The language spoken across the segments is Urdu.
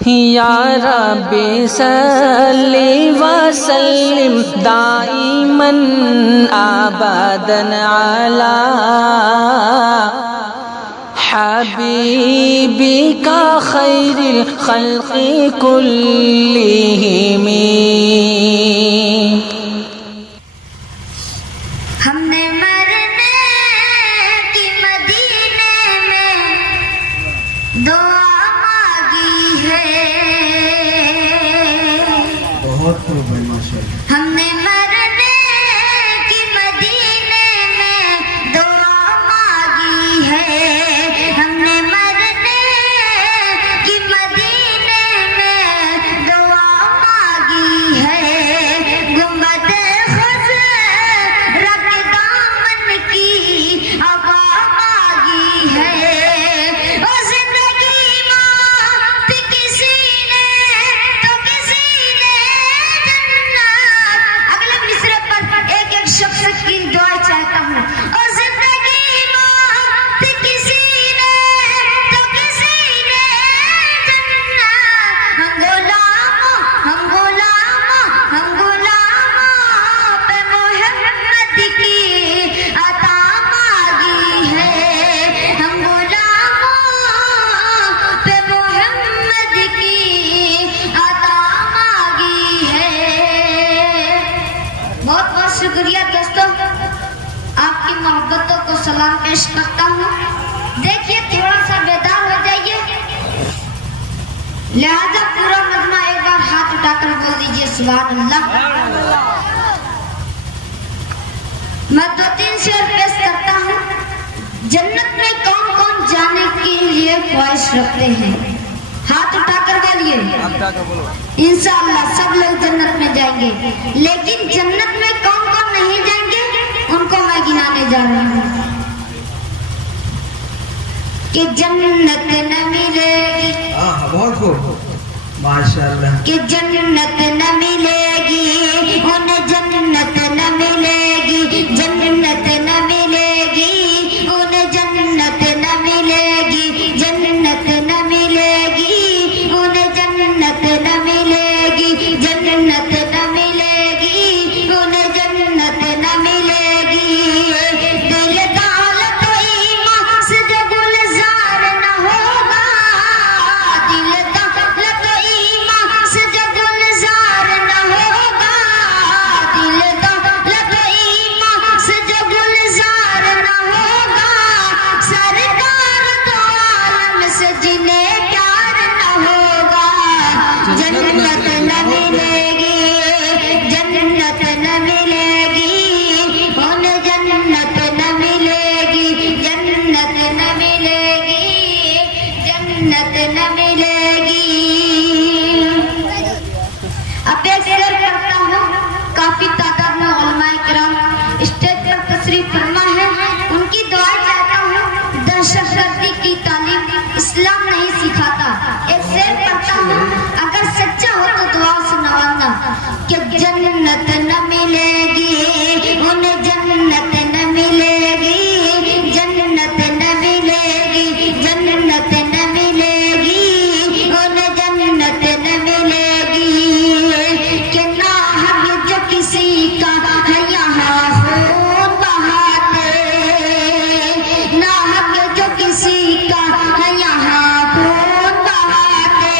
یا رب صلی وسلم دائما ابدا علی حبیبک خیر الخلق کلہم۔ ہم نے مرنے کی مدینے میں دعا مانگی ہے، بہت خوب ہے ماشاءاللہ۔ ہم نے مرنے کی مدینے میں دعا مانگی ہے، ہم نے مرنے کی مدینے میں دعا مانگی ہے، گنبد خضرا کے دامن کی ہوا مانگی ہے، اور زندگی ماں کسی نے تو کسی نے جنت۔ اگلے مصرے پر ایک ایک شخص کی دعا چاہتا ہوں، اور زندگی ماں کسی نے تو کسی نے جنت۔ ہم غلاموں ہم غلاموں ہم غلاموں پہ محمد کی عطا مانگی ہے، ہم غلاموں پہ محمد کی عطا مانگی ہے۔ بہت بہت شکریہ دوستوں، آپ کی محبتوں کو سلام پیش کرتا ہوں۔ دیکھیے تھوڑا سا بیدار ہو جائیے، لہذا پورا مجمع ایک بار ہاتھ اٹھا کر بول دیجئے سبحان اللہ۔ میں دو تین شعر پیش کرتا ہوں۔ جنت میں کون کون جانے کے لیے خواہش رکھتے ہیں؟ ہاتھ اٹھا کر بولیے۔ انشاءاللہ سب لوگ جنت میں جائیں گے، لیکن جنت میں کون کون نہیں جائیں گے ان کو میں گنانے جا رہا ہوں کہ جنت نہ ملے گی، بہت خوب ماشاءاللہ۔ کہ جنت نہ ملے گی انہیں، جنت نہ ملے گی، جنت نہ ملے گی انہیں، جنت نہ ملے گی، جنت نہ ملے گی انہیں، جنت نہ ملے گی، جنت نہ ملے گی انہیں، جنت نہ ملے گی۔ دل دولت و ایمان سے جو گلزار نہ ہوگا، دل دولت و ایمان سے جو گلزار نہ ہوگا، دل دولت و ایمان سے جو گلزار نہ ہوگا، سرکار دو عالم سے جنہیں پیار نہ ہوگا۔ جنت نہ ملے گی، جنت نہ ملے گی انہیں، جنت نہ ملے گی، جنت نہ ملے گی، جنت نہ ملے گی۔ اب ایک شعر پڑھتا ہوں۔ کافی تعداد میں علماء کرام اسٹیج پر تشریف فرما ہے، ان کی دعائیں چاہتا ہوں۔ دہشت گردی کی تعلیم اسلام نہیں سکھاتا۔ ایک شعر پڑھتا ہوں، اگر سچا ہو تو دعا سے نوازنا کہ جنت نہ ملے گی انہیں، جنت نہ ملے گی، جنت نہ ملے گی، جنت نہ ملے گی انہیں، جنت نہ ملے گی۔ کہ نہ ہم جو کسی کا ہے یہاں خون بہاتے، نہ ہم جو کسی کا ہے یہاں خون بہاتے،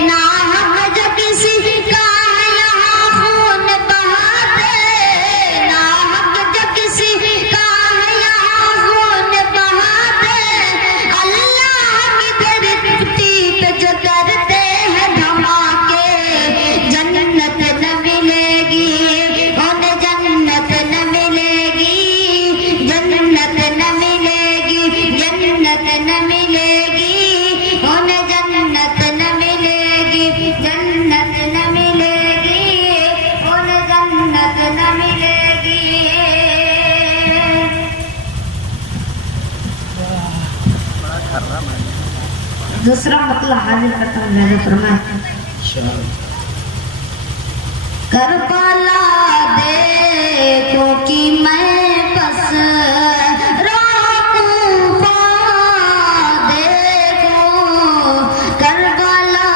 نہ ہم جو کسی کا ہے یہاں خون بہاتے، نہ ہم جو کسی کا ہے یہاں خون بہاتے۔ اللہ کی دھرتی پہ جو کرتے ہیں دھماکے، جنت نہ ملے گی انہیں، جنت نہ ملے گی، جنت نہ ملے گی، جنت نہ ملے گی انہیں، جنت نہ ملے گی، جنت نہ ملے گی انہیں، جنت نہ ملے گی۔ دوسرا مطلب حاضر کرتا ہوں، میرے فرمائے کربلا دیکھو کہ میں بس روکوں، دیکھو کربلا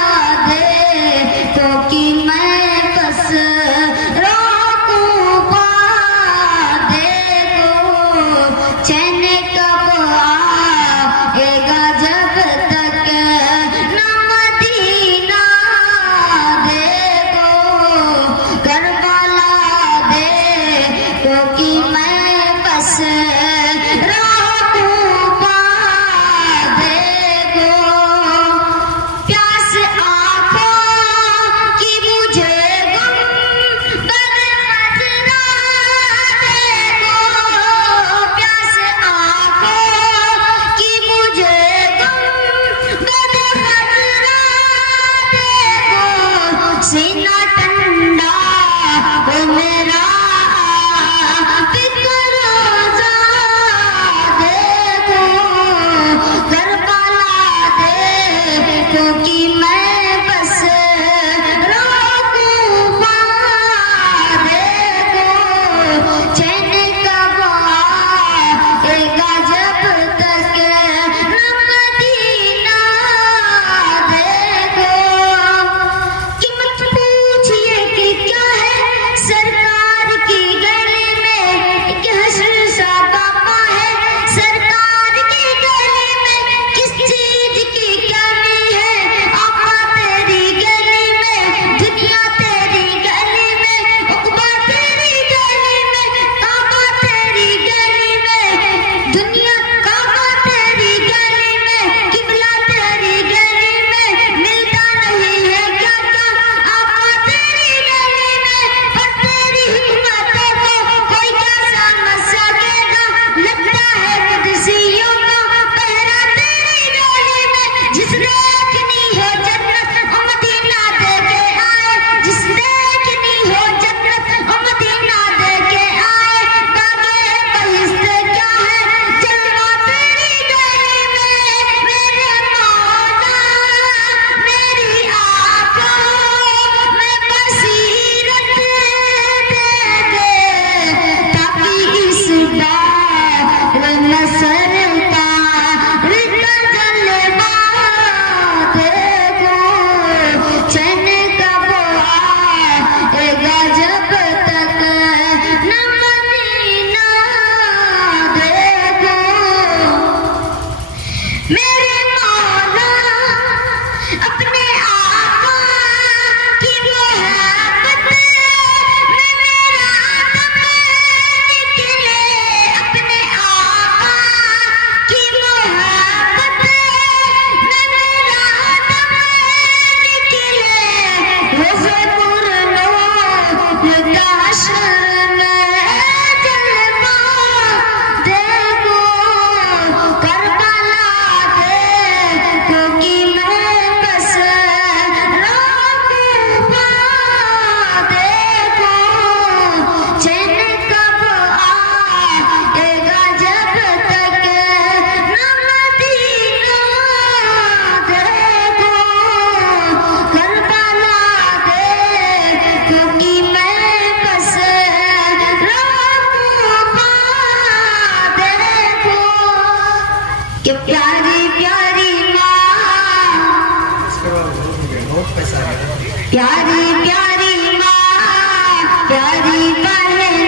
کیونکہ میں بس روکوں بادے کو چین کب آئے گا جب تک نہ مدینہ دیکھو کہ مت پوچھئے کہ کیا ہے سرکار کی گلی میں ایک حشر سا باپا ہے سرکار کی گلی میں کس چیز کی کمی ہے آقا تیری گلی میں دنیا تیری گلی میں عقبہ تیری گلی میں کعبہ تیری گلی میں دنیا کعبہ تیری گلی میں قبلہ تیری گلی میں ملتا نہیں ہے کیا کیا آقا تیری گلی میں اور تیری حکمتوں کو کوئی کیا سمجھ سکے گا لگتا ہے قدسیوں کا پہرا تیری گلی میں جس دیکھنی ہو جنت وہ مدینہ دے کے آئے جس دیکھنی ہو جنت وہ مدینہ دے کے آئے باغے بہشت کیا ہے جلوہ تیری گلی میں میرے مولا میری آقا میں بصیرت دے دے تاکہ اس بار نصر کا جلوہ دیکھو چین کب آئے گا جب تک نہ مدینہ دیکھو میرے مولا اپنے آقا کی محبت میں میرا دم نکلے اپنے آقا کی محبت میں میرا دم نکلے روزے پرنور کا حشر میں جلوہ دیکھو کربلا دیکھو کہ میں بس روکوں دیکھو چین کب آئے گا جب تک نہ مدینہ دیکھو کربلا دیکھو کہ میں بس روکوں دیکھو کہ پیاری پیاری ماں اس کے بعد بہت ہو گیا بہت پیسہ آ گیا پیاری پیاری ماں پیاری بہن